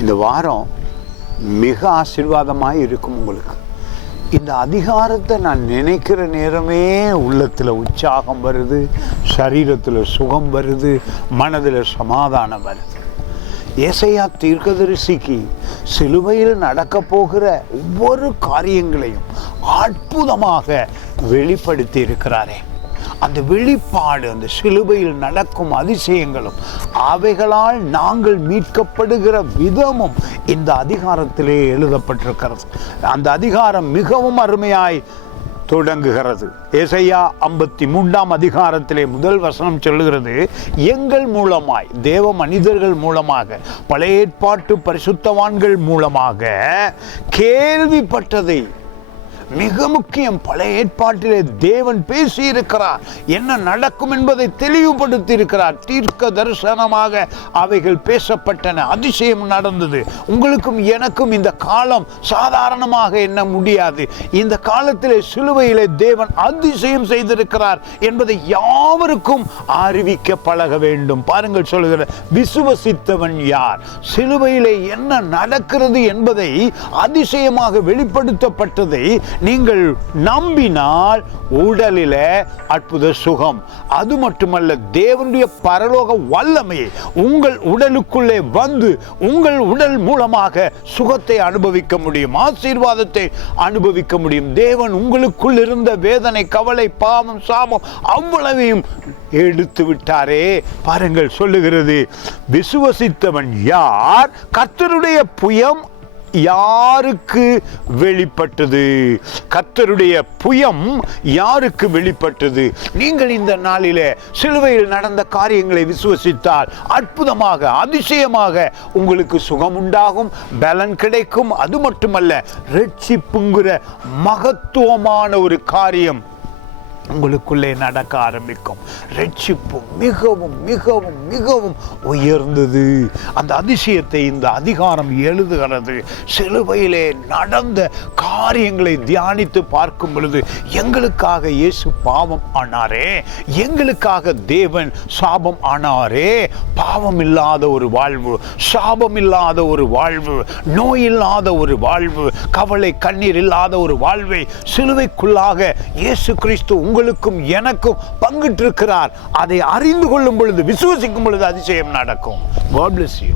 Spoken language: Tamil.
இந்த வாரம் மிக ஆசீர்வாதமாக இருக்கும் உங்களுக்கு. இந்த அதிகாரத்தை நான் நினைக்கிற நேரமே உள்ளத்தில் உற்சாகம் வருது, சரீரத்தில் சுகம் வருது, மனதில் சமாதானம் வருது. ஏசாயா தீர்க்கதரிசிக்கு சிலுவையில் நடக்க போகிற ஒவ்வொரு காரியங்களையும் அற்புதமாக வெளிப்படுத்தி இருக்கிறாரே. அந்த வெளிப்பாடு, அந்த சிலுவையில் நடக்கும் அதிசயங்களும் அவைகளால் நாங்கள் மீட்கப்படுகிற விதமும் இந்த அதிகாரத்திலே எழுதப்பட்டிருக்கிறது. அந்த அதிகாரம் மிகவும் அருமையாய் தொடங்குகிறது. ஏசாயா 53 அதிகாரத்திலே முதல் வசனம் சொல்லுகிறது, எங்கள் மூலமாய், தேவ மனிதர்கள் மூலமாக, பழைய ஏற்பாட்டு பரிசுத்தவான்கள் மூலமாக கேள்விப்பட்டதை, மிக முக்கியம், பழைய ஏற்பாட்டிலே தேவன் பேசியிருக்கிறார், என்ன நடக்கும் என்பதை தெளிவுபடுத்தி இருக்கிறார். தீர்க்க தரிசனமாக அவைகள் பேசப்பட்டன, அதிசயம் நடந்தது. உங்களுக்கும் எனக்கும் இந்த காலம் சாதாரணமாக எண்ண முடியாது. இந்த காலத்திலே சிலுவையிலே தேவன் அதிசயம் செய்திருக்கிறார் என்பதை யாவருக்கும் அறிவிக்க பழக வேண்டும். பாருங்கள், சொல்லுகிற விசுவசித்தவன் யார்? சிலுவையிலே என்ன நடக்கிறது என்பதை அதிசயமாக வெளிப்படுத்தப்பட்டதை நீங்கள் நம்பினால் உடலில அற்புத சுகம். அது மட்டுமல்ல, தேவனுடைய பரலோக வல்லமையை உங்கள் உடலுக்குள்ளே வந்து உங்கள் உடல் மூலமாக சுகத்தை அனுபவிக்க முடியும், ஆசீர்வாதத்தை அனுபவிக்க முடியும். தேவன் உங்களுக்குள் இருந்த வேதனை, கவலை, பாவம், சாபம் அவ்வளவையும் எடுத்து விட்டாரே. பாருங்கள், சொல்லுகிறது, விசுவசித்தவன் யார்? கர்த்தருடைய புயம் யாருக்கு வெளிப்பட்டது? கர்த்தருடைய புயம் யாருக்கு வெளிப்பட்டது? நீங்கள் இந்த நாளிலே சிலுவையில் நடந்த காரியங்களை விசுவசித்தால் அற்புதமாக, அதிசயமாக உங்களுக்கு சுகம் உண்டாகும், பலன் கிடைக்கும். அது மட்டுமல்ல, ரட்சிப்புங்கிற மகத்துவமான ஒரு காரியம் உங்களுக்குள்ளே நடக்க ஆரம்பிக்கும். ரட்சிப்பு மிகவும் மிகவும் மிகவும் உயர்ந்தது. அந்த அதிசயத்தை இந்த அதிகாரம் எழுதுகிறது. சிலுவையிலே நடந்த காரியங்களை தியானித்து பார்க்கும் பொழுது, எங்களுக்காக இயேசு பாவம் ஆனாரே, எங்களுக்காக தேவன் சாபம் ஆனாரே. பாவம் இல்லாத ஒரு வாழ்வு, சாபம் இல்லாத ஒரு வாழ்வு, நோய் இல்லாத ஒரு வாழ்வு, கவலை கண்ணீர் இல்லாத ஒரு வாழ்வை சிலுவைக்குள்ளாக இயேசு கிறிஸ்து உங்களுக்கும் எனக்கும் பங்கிட்டிருக்கிறார். அதை அறிந்து கொள்ளும் பொழுது, விசுவசிக்கும் பொழுது அதிசயம் நடக்கும். God bless you.